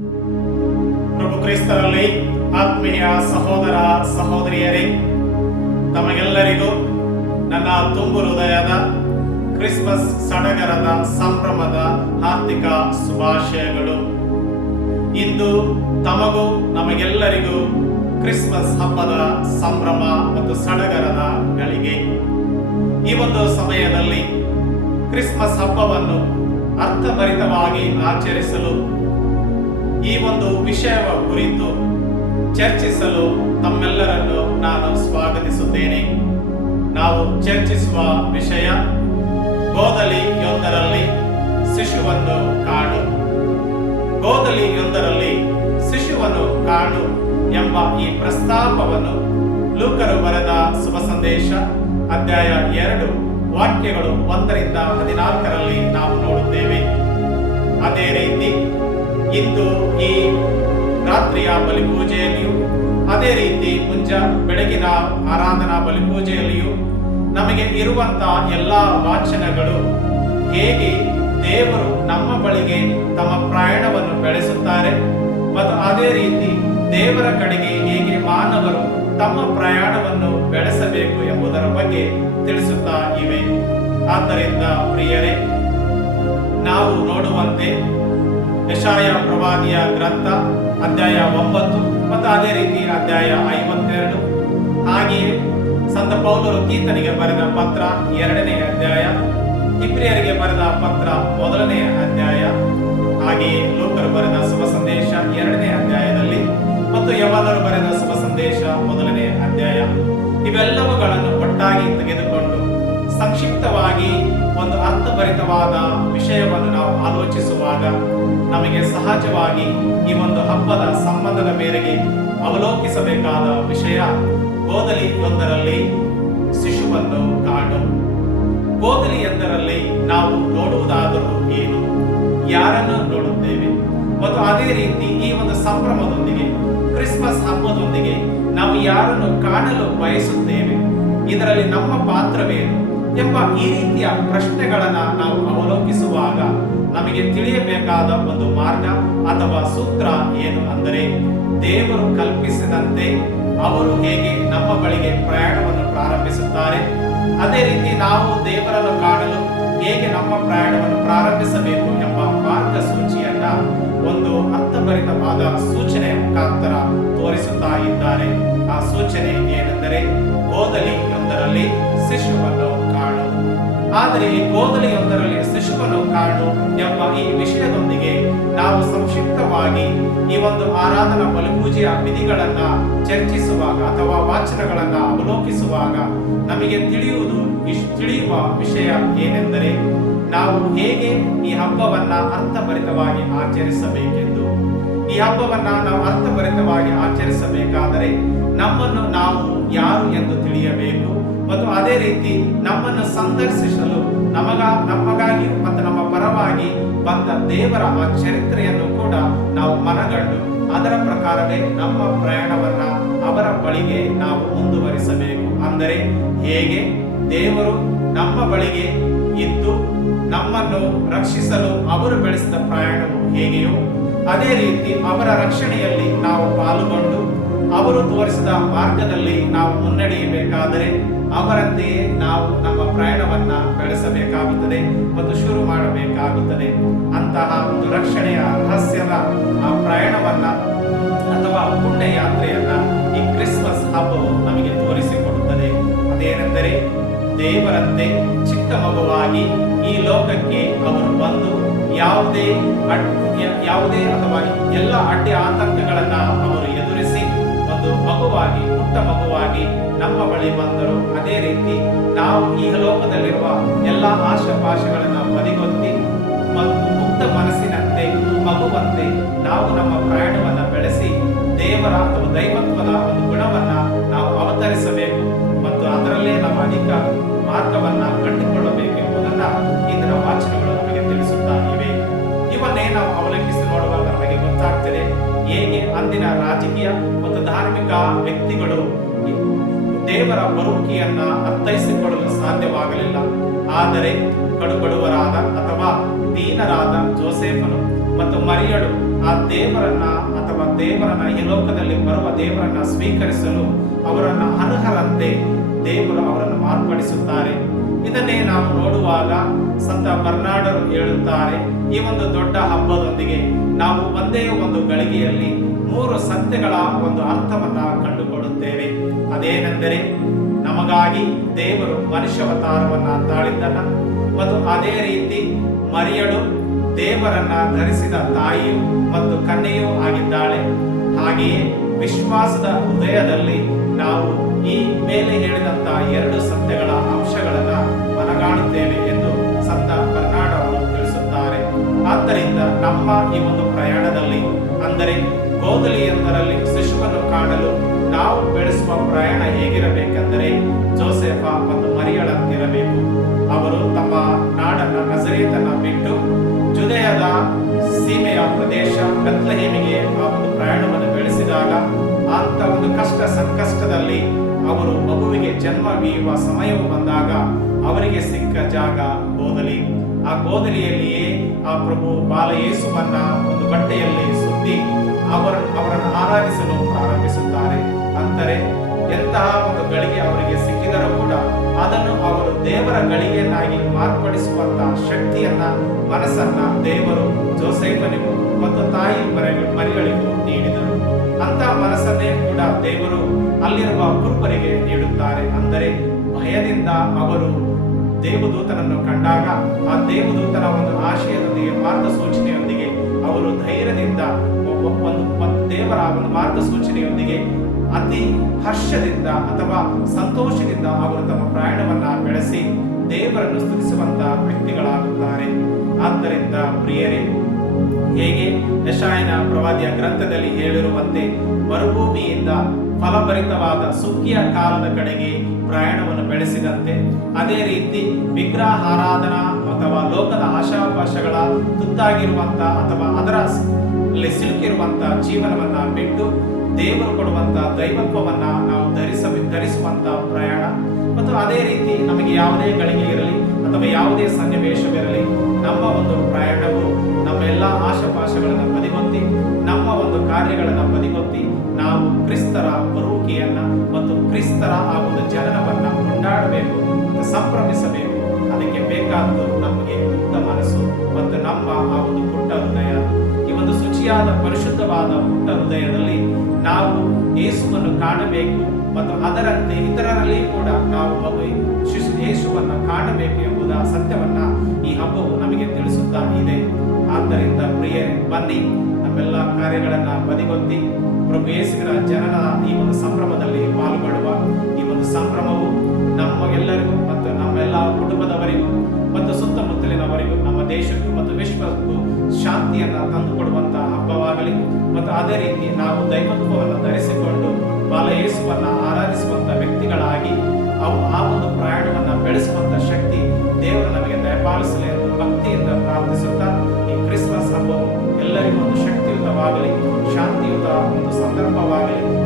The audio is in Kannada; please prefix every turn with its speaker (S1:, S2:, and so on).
S1: ಪ್ರಭು ಕ್ರಿಸ್ತರಲ್ಲಿ ಆತ್ಮೀಯ ಸಹೋದರ ಸಹೋದರಿಯರೇ, ತಮಗೆಲ್ಲರಿಗೂ ನನ್ನ ತುಂಬು ಹೃದಯದ ಕ್ರಿಸ್ಮಸ್ ಸಡಗರದ ಸಂಭ್ರಮದ ಹಾರ್ದಿಕ ಶುಭಾಶಯಗಳು. ಇಂದು ತಮಗೂ ನಮಗೆಲ್ಲರಿಗೂ ಕ್ರಿಸ್ಮಸ್ ಹಬ್ಬದ ಸಂಭ್ರಮ ಮತ್ತು ಸಡಗರದ ಗಳಿಗೆ. ಈ ಒಂದು ಸಮಯದಲ್ಲಿ ಕ್ರಿಸ್ಮಸ್ ಹಬ್ಬವನ್ನು ಅರ್ಥಭರಿತವಾಗಿ ಆಚರಿಸಲು ಈ ಒಂದು ವಿಷಯವ ಕುರಿತು ಚರ್ಚಿಸಲು ತಮ್ಮೆಲ್ಲರನ್ನು ನಾನು ಸ್ವಾಗತಿಸುತ್ತೇನೆ. ನಾವು ಚರ್ಚಿಸುವ ವಿಷಯ ಗೋದಲಿಯೊಂದರಲ್ಲಿ ಶಿಶುವನ್ನು ಕಾಡು. ಗೋದಲಿಯೊಂದರಲ್ಲಿ ಶಿಶುವನ್ನು ಕಾಡು ಎಂಬ ಈ ಪ್ರಸ್ತಾಪವನ್ನು ಲೂಕರು ಬರೆದ ಶುಭ ಸಂದೇಶ, ಅಧ್ಯಾಯ ಎರಡು, ವಾಕ್ಯಗಳು ಒಂದರಿಂದ ಹದಿನಾಲ್ಕರಲ್ಲಿ ನಾವು ನೋಡುತ್ತೇವೆ. ಅದೇ ರೀತಿ ಇಂದು ಈ ರಾತ್ರಿಯ ಬಲಿಪೂಜೆಯಲ್ಲಿಯೂ, ಅದೇ ರೀತಿ ಮುಂಜ ಬೆಳಗಿನ ಆರಾಧನಾ ಬಲಿಪೂಜೆಯಲ್ಲಿಯೂ ನಮಗೆ ಇರುವಂತಹ ಎಲ್ಲ ವಾಚನಗಳು ಹೇಗೆ ದೇವರು ನಮ್ಮ ಬಳಿಗೆ ತಮ್ಮ ಪ್ರಯಾಣವನ್ನು ಬೆಳೆಸುತ್ತಾರೆ ಮತ್ತು ಅದೇ ರೀತಿ ದೇವರ ಕಡೆಗೆ ಹೇಗೆ ಮಾನವರು ತಮ್ಮ ಪ್ರಯಾಣವನ್ನು ಬೆಳೆಸಬೇಕು ಎಂಬುದರ ಬಗ್ಗೆ ತಿಳಿಸುತ್ತಾ ಇವೆ. ಆದ್ದರಿಂದ ಪ್ರಿಯರೇ, ನಾವು ನೋಡುವಂತೆ ಯಶಾಯ ಪ್ರವಾದಿಯ ಗ್ರಂಥ, ಅಧ್ಯಾಯ ಒಂಬತ್ತು ಮತ್ತು ಅದೇ ರೀತಿ ಅಧ್ಯಾಯ ಐವತ್ತೆರಡು. ಹಾಗೆಯೇ ಸಂತ ಪೌಲರು ತೀತನಿಗೆ ಬರೆದ ಪತ್ರ ಎರಡನೇ ಅಧ್ಯಾಯ, ಇಬ್ರಿಯರಿಗೆ ಬರೆದ ಪತ್ರ ಮೊದಲನೇ ಅಧ್ಯಾಯ. ಹಾಗೆಯೇ ಲೋಕರು ಬರೆದ ಶುಭ ಸಂದೇಶ ಎರಡನೇ ಅಧ್ಯಾಯದಲ್ಲಿ ಮತ್ತು ಯವಾದರು ಬರೆದ ಶುಭ ಸಂದೇಶ ಮೊದಲನೇ ಅಧ್ಯಾಯ. ಇವೆಲ್ಲವುಗಳನ್ನು ಒಟ್ಟಾಗಿ ತೆಗೆದುಕೊಂಡು ಸಂಕ್ಷಿಪ್ತವಾಗಿ ಒಂದು ಅರ್ಥಭರಿತವಾದ ವಿಷಯವನ್ನು ನಾವು ಆಲೋಚಿಸುವಾಗ ನಮಗೆ ಸಹಜವಾಗಿ ಈ ಒಂದು ಹಬ್ಬದ ಸಂಬಂಧದ ಮೇರೆಗೆ ಅವಲೋಕಿಸಬೇಕಾದ ವಿಷಯ ಗೋದಲಿಯೊಂದರಲ್ಲಿ ಶಿಶುವನ್ನು ಕಾಡು. ಗೋದಲಿ ಎಂದರಲ್ಲಿ ನಾವು ನೋಡುವುದಾದರೂ ಏನು? ಯಾರನ್ನು ನೋಡುತ್ತೇವೆ? ಮತ್ತು ಅದೇ ರೀತಿ ಈ ಒಂದು ಸಂಭ್ರಮದೊಂದಿಗೆ, ಕ್ರಿಸ್ಮಸ್ ಹಬ್ಬದೊಂದಿಗೆ ನಾವು ಯಾರನ್ನು ಕಾಣಲು ಬಯಸುತ್ತೇವೆ? ಇದರಲ್ಲಿ ನಮ್ಮ ಪಾತ್ರವೇನು? ಎಂಬ ಈ ರೀತಿಯ ಪ್ರಶ್ನೆಗಳನ್ನ ನಾವು ಅವಲೋಕಿಸುವಾಗ ನಮಗೆ ತಿಳಿಯಬೇಕಾದ ಒಂದು ಮಾರ್ಗ ಅಥವಾ ಸೂತ್ರ ಏನು ಅಂದರೆ ದೇವರು ಕಲ್ಪಿಸಿದಂತೆ ಅವರು ಹೇಗೆ ನಮ್ಮ ಬಳಿಗೆ ಪ್ರಯಾಣವನ್ನು ಪ್ರಾರಂಭಿಸುತ್ತಾರೆ. ಅದೇ ರೀತಿ ನಾವು ದೇವರನ್ನು ಕಾಣಲು ಹೇಗೆ ನಮ್ಮ ಪ್ರಯಾಣವನ್ನು ಪ್ರಾರಂಭಿಸಬೇಕು ಎಂಬ ಮಾರ್ಗಸೂಚಿಯನ್ನ ಒಂದು ಅರ್ಥಭರಿತವಾದ ಸೂಚನೆ ಮುಖಾಂತರ ತೋರಿಸುತ್ತಾ ಇದ್ದಾರೆ. ಆ ಸೂಚನೆ ಏನೆಂದರೆ ಗೋದಲಿಯೊಂದರಲ್ಲಿ ಶಿಶುವನ್ನು ಕಾಣು ಆದರೆ ಈ ಗೋದಲಿಯೊಂದರಲ್ಲಿ ಶಿಶುವನ್ನು ಕಾಣು ಎಂಬ ಈ ವಿಷಯದೊಂದಿಗೆ ನಾವು ಸಂಕ್ಷಿಪ್ತವಾಗಿ ಈ ಒಂದು ಆರಾಧನಾ ಬಲಿಪೂಜೆಯ ವಿಧಿಗಳನ್ನ ಚರ್ಚಿಸುವಾಗ ಅಥವಾ ವಾಚನಗಳನ್ನ ಅವಲೋಕಿಸುವಾಗ ನಮಗೆ ತಿಳಿಯುವುದು ತಿಳಿಯುವ ವಿಷಯ ಏನೆಂದರೆ ನಾವು ಹೇಗೆ ಈ ಹಬ್ಬವನ್ನ ಅರ್ಥಭರಿತವಾಗಿ ಆಚರಿಸಬೇಕೆಂದು. ಈ ಹಬ್ಬವನ್ನ ನಾವು ಅರ್ಥಭರಿತವಾಗಿ ಆಚರಿಸಬೇಕಾದರೆ ನಮ್ಮನ್ನು ನಾವು ಯಾರು ಎಂದು ತಿಳಿಯಬೇಕು? ಮತ್ತು ಅದೇ ರೀತಿ ನಮ್ಮನ್ನು ಸಂದರ್ಶಿಸಲು ನಮಗ ನಮಗಾಗಿ ಮತ್ತು ನಮ್ಮ ಪರವಾಗಿ ಬಂದ ದೇವರ ಆ ಚರಿತ್ರೆಯನ್ನು ಕೂಡ ನಾವು ಮನಗಂಡು ಅದರ ಪ್ರಕಾರವೇ ನಮ್ಮ ಪ್ರಯಾಣವನ್ನ ಅವರ ಬಳಿಗೆ ನಾವು ಮುಂದುವರಿಸಬೇಕು. ಅಂದರೆ ಹೇಗೆ? ದೇವರು ನಮ್ಮ ಬಳಿಗೆ ಇದ್ದು ನಮ್ಮನ್ನು ರಕ್ಷಿಸಲು ಅವರು ಬೆಳೆಸಿದ ಪ್ರಯಾಣವು ಹೇಗೆಯೋ, ಅದೇ ರೀತಿ ಅವರ ರಕ್ಷಣೆಯಲ್ಲಿ ನಾವು ಪಾಲ್ಗೊಂಡು ಅವರು ತೋರಿಸಿದ ಮಾರ್ಗದಲ್ಲಿ ನಾವು ಮುನ್ನಡೆಯಬೇಕಾದರೆ ಅವರಂತೆಯೇ ನಾವು ನಮ್ಮ ಪ್ರಯಾಣವನ್ನ ಬೆಳೆಸಬೇಕಾಗುತ್ತದೆ ಮತ್ತು ಶುರು ಮಾಡಬೇಕಾಗುತ್ತದೆ. ಅಂತಹ ಒಂದು ರಕ್ಷಣೆಯ ರಹಸ್ಯದ ಆ ಪ್ರಯಾಣವನ್ನ ಅಥವಾ ಪುಣ್ಯ ಯಾತ್ರೆಯನ್ನ ಈ ಕ್ರಿಸ್ಮಸ್ ಹಬ್ಬವು ನಮಗೆ ತೋರಿಸಿಕೊಡುತ್ತದೆ. ಅದೇನೆಂದರೆ ದೇವರಂತೆ ಚಿಕ್ಕ ಮಗುವಾಗಿ ಈ ಲೋಕಕ್ಕೆ ಅವರು ಬಂದು ಯಾವುದೇ ಯಾವುದೇ ಅಥವಾ ಎಲ್ಲ ಅಡ್ಡಿ ಆತಂಕಗಳನ್ನ ಅವರು ಮಗುವಾಗಿ, ಪುಟ್ಟ ಮಗುವಾಗಿ ನಮ್ಮ ಬಳಿ ಬಂದರು. ಅದೇ ರೀತಿ ನಾವು ಈ ಲೋಕದಲ್ಲಿರುವ ಎಲ್ಲ ಆಶಾಪಾಶಗಳನ್ನ ಬದಿಗೊತ್ತಿ ಮತ್ತು ಮುಕ್ತ ಮನಸ್ಸಿನಂತೆ, ಮಗುವಂತೆ ನಾವು ನಮ್ಮ ಪ್ರಯಾಣವನ್ನು ಬೆಳೆಸಿ, ದೇವರ ಅಥವಾ ದೈವತ್ವದ ಒಂದು ಗುಣವನ್ನು ನಾವು ಅವತರಿಸಬೇಕು. ಮತ್ತು ಅದರಲ್ಲೇ ನಮ್ಮ ಅಧಿಕ ಮಾರ್ಗವನ್ನು ಕಂಡುಕೊಳ್ಳಬೇಕೆಂಬುದನ್ನ ವ್ಯಕ್ತಿಗಳು ದೇವರ ಬರುವಿಕೆಯನ್ನ ಅರ್ಥೈಸಿಕೊಳ್ಳಲು ಸಾಧ್ಯವಾಗಲಿಲ್ಲ. ಆದರೆ ಕಡುಬಡುವರಾದ ಅಥವಾ ದೀನರಾದ ಜೋಸೆಫನು ಮತ್ತು ಮರಿಯಳು ಆ ದೇವರನ್ನ ಅಥವಾ ದೇವರನ್ನ ಈ ಲೋಕದಲ್ಲಿ ಬರುವ ದೇವರನ್ನ ಸ್ವೀಕರಿಸಲು ಅವರನ್ನ ಅರ್ಹರಂತೆ ದೇವರು ಅವರನ್ನು ಮಾರ್ಪಡಿಸುತ್ತಾರೆ. ಇದನ್ನೇ ನಾವು ನೋಡುವಾಗ ಸಂತ ಬರ್ನಾಡರು ಹೇಳುತ್ತಾರೆ, ಈ ಒಂದು ದೊಡ್ಡ ಹಬ್ಬದೊಂದಿಗೆ ನಾವು ಒಂದೇ ಒಂದು ಗಳಿಗೆಯಲ್ಲಿ ಮೂರು ಸತ್ಯಗಳ ಒಂದು ಅರ್ಥವನ್ನ ಕಂಡುಕೊಳ್ಳುತ್ತೇವೆ ಅದೇನೆಂದರೆ ನಮಗಾಗಿ ದೇವರು ಮನುಷ್ಯವತಾರವನ್ನ ತಾಳಿದ್ದನ ಮತ್ತು ಅದೇ ರೀತಿ ಮರಿಯಳು ದೇವರನ್ನ ಧರಿಸಿದ ತಾಯಿಯು ಮತ್ತು ಕನ್ಯೆಯೂ ಆಗಿದ್ದಾಳೆ. ಹಾಗೆಯೇ ವಿಶ್ವಾಸದ ಹೃದಯದಲ್ಲಿ ನಾವು ಈ ಮೇಲೆ ಹೇಳಿದಂತ ಎರಡು ಸತ್ಯಗಳ ಅಂಶಗಳನ್ನು ಮನಗಾಣುತ್ತೇವೆ ಎಂದು ಸಂತ ಆದ್ದರಿಂದ ನಮ್ಮ ಈ ಒಂದು ಪ್ರಯಾಣದಲ್ಲಿ, ಅಂದರೆ ಗೋದಲಿಯೊಂದರಲ್ಲಿ ಶಿಶುವನ್ನು ಕಾಣಲು ನಾವು ಬೆಳೆಸುವ ಪ್ರಯಾಣ ಹೇಗಿರಬೇಕೆಂದರೆ, ಜೋಸೆಫ ಮತ್ತು ಮರಿಯಳಂತಿರಬೇಕು. ಅವರು ತಮ್ಮ ನಾಡನ್ನ ನಜರೇತನ್ನ ಬಿಟ್ಟು ಜುದಯದ ಸೀಮೆಯ ಪ್ರದೇಶ ಬೆತ್ಲಹೇಮಿಗೆ ಆ ಒಂದು ಪ್ರಯಾಣವನ್ನು ಬೆಳೆಸಿದಾಗ ಅಂತ ಒಂದು ಕಷ್ಟ ಸಂಕಷ್ಟದಲ್ಲಿ ಅವರು ಮಗುವಿಗೆ ಜನ್ಮವೀಯುವ ಸಮಯವು ಬಂದಾಗ ಅವರಿಗೆ ಸಿಕ್ಕ ಜಾಗ ಗೋದಲಿ. ಆ ಗೋದಲಿಯಲ್ಲಿಯೇ ಆ ಪ್ರಭು ಬಾಲ ಯೇಸುವನ್ನ ಒಂದು ಬಟ್ಟೆಯಲ್ಲಿ ಸುತ್ತಿ ಅವರ ಅವರನ್ನು ಆರಾಧಿಸಲು ಪ್ರಾರಂಭಿಸುತ್ತಾರೆ. ಅಂದರೆ ಎಂತಹ ಒಂದು ಗಳಿಗೆ ಅವರಿಗೆ ಸಿಕ್ಕಿದರೂ ಕೂಡ ಅದನ್ನು ಅವರು ದೇವರ ಗಳಿಗೆಯನ್ನಾಗಿ ಮಾರ್ಪಡಿಸುವಂತ ಶಕ್ತಿಯನ್ನ, ಮನಸ್ಸನ್ನ ದೇವರು ಜೋಸೇಫನಿಗೂ ಮತ್ತು ತಾಯಿ ಮರಿ, ಮರಿಗಳಿಗೂ ನೀಡಿದರು. ಅಂತ ಮನಸ್ಸನ್ನೇ ಕೂಡ ದೇವರು ಅಲ್ಲಿರುವ ಕುರುಬರಿಗೆ ನೀಡುತ್ತಾರೆ. ಅಂದರೆ ಭಯದಿಂದ ಅವರು ದೇವದೂತನನ್ನು ಕಂಡಾಗ ಆ ದೇವದೂತನ ಒಂದು ಆಶಯದೊಂದಿಗೆ ಮಾರ್ಗಸೂಚನೆಯೊಂದಿಗೆ ಅವರು ಧೈರ್ಯದಿಂದ ಒಂದು ದೇವರ ಒಂದು ಮಾರ್ಗಸೂಚನೆಯೊಂದಿಗೆ ಅತಿ ಹರ್ಷದಿಂದ ಅಥವಾ ಸಂತೋಷದಿಂದ ಅವರು ತಮ್ಮ ಪ್ರಯಾಣವನ್ನ ಬೆಳೆಸಿ ದೇವರನ್ನು ಸ್ತುತಿಸುವಂತಹ ವ್ಯಕ್ತಿಗಳಾಗುತ್ತಾರೆ. ಆದ್ದರಿಂದ ಪ್ರಿಯರೇ, ಹೇಗೆ? ದಶಾಯನ ಪ್ರವಾದಿಯ ಗ್ರಂಥದಲ್ಲಿ ಹೇಳಿರುವಂತೆ ಮರುಭೂಮಿಯಿಂದ ಫಲಭರಿತವಾದ ಸುಗ್ಗಿಯ ಕಾಲದ ಕಡೆಗೆ ಪ್ರಯಾಣವನ್ನು ಬೆಳೆಸಿದಂತೆ ಅದೇ ರೀತಿ ವಿಗ್ರಹ ಆರಾಧನಾ ಅಥವಾ ಲೋಕದ ಆಶಾಪಾಶಗಳ ತುತ್ತಾಗಿರುವಂಥ ಅಥವಾ ಅದರ ಸಿಲುಕಿರುವಂಥ ಜೀವನವನ್ನ ಬಿಟ್ಟು ದೇವರು ಕೊಡುವಂಥ ದೈವತ್ವವನ್ನ ನಾವು ಧರಿಸ ಧರಿಸುವಂಥ ಪ್ರಯಾಣ. ಮತ್ತು ಅದೇ ರೀತಿ ನಮಗೆ ಯಾವುದೇ ಗಳಿಗೆ ಇರಲಿ ಅಥವಾ ಯಾವುದೇ ಸನ್ನಿವೇಶವಿರಲಿ, ನಮ್ಮ ಒಂದು ಪ್ರಯಾಣವು ನಮ್ಮ ಎಲ್ಲ ಆಶಾಪಾಶಗಳನ್ನು ಬದಿಗೊತ್ತಿ, ನಮ್ಮ ಒಂದು ಕಾರ್ಯಗಳನ್ನು ಬದಿಗೊತ್ತಿ ನಾವು ಕ್ರಿಸ್ತರ ಬರುವಿಕೆಯನ್ನ ಮತ್ತು ಕ್ರಿಸ್ತರ ಆ ಒಂದು ಜನನವನ್ನ ಕೊಂಡಾಡಬೇಕು, ಸಂಭ್ರಮಿಸಬೇಕು. ಅದಕ್ಕೆ ಬೇಕಾದ್ದು ನಮಗೆ ಮುಕ್ತ ಮನಸ್ಸು ಮತ್ತು ನಮ್ಮ ಆ ಒಂದು ಪುಟ್ಟ ಹೃದಯ. ಈ ಒಂದು ಶುಚಿಯಾದ ಪರಿಶುದ್ಧವಾದ ಪುಟ್ಟ ಹೃದಯದಲ್ಲಿ ನಾವು ಯೇಸುವನ್ನು ಕಾಣಬೇಕು ಮತ್ತು ಅದರಂತೆ ಇತರರಲ್ಲಿ ಕೂಡ ನಾವು ಶಿಶು ಯೇಸುವನ್ನು ಕಾಣಬೇಕು ಎಂಬುದ ಸತ್ಯವನ್ನ ಈ ಹಬ್ಬವು ನಮಗೆ ತಿಳಿಸುತ್ತಾ ಇದೆ. ಆದ್ದರಿಂದ ಪ್ರಿಯ ಬನ್ನಿ. ನಮ್ಮೆಲ್ಲ ಕಾರ್ಯಗಳನ್ನ ಬದಿಗೊತ್ತಿ ಪ್ರಭು ಯೇಸುವಿನ ಜನನ ಈ ಒಂದು ಸಂಭ್ರಮದಲ್ಲಿ ಪಾಲ್ಗೊಳ್ಳುವ ಈ ಒಂದು ಸಂಭ್ರಮವು ನಮಗೆಲ್ಲರಿಗೂ ಮತ್ತು ನಮ್ಮೆಲ್ಲ ಕುಟುಂಬದವರಿಗೂ ಮತ್ತು ಸುತ್ತಮುತ್ತಲಿನವರಿಗೂ, ನಮ್ಮ ದೇಶಕ್ಕೂ ಮತ್ತು ವಿಶ್ವಕ್ಕೂ ಶಾಂತಿಯನ್ನ ತಂದುಕೊಡುವಂತ ಹಬ್ಬವಾಗಲಿ. ಮತ್ತು ಅದೇ ರೀತಿ ನಾವು ದೈವತ್ವವನ್ನು ಧರಿಸಿಕೊಂಡು ಬಾಲ ಯೇಸುವನ್ನ ವ್ಯಕ್ತಿಗಳಾಗಿ ಅವು ಆ ಒಂದು ಪ್ರಯಾಣವನ್ನು ಬೆಳೆಸುವಂತ ಶಕ್ತಿ ದೇವರು ನಮಗೆ ದಯಪಾಲಿಸಲಿ ಭಕ್ತಿಯಿಂದ ಪ್ರಾರ್ಥಿಸುತ್ತಾ ಶಕ್ತಿಯುತವಾಗಲಿ ಶಾಂತಿಯುತ ಒಂದು ಸಂದರ್ಭವಾಗಲಿ.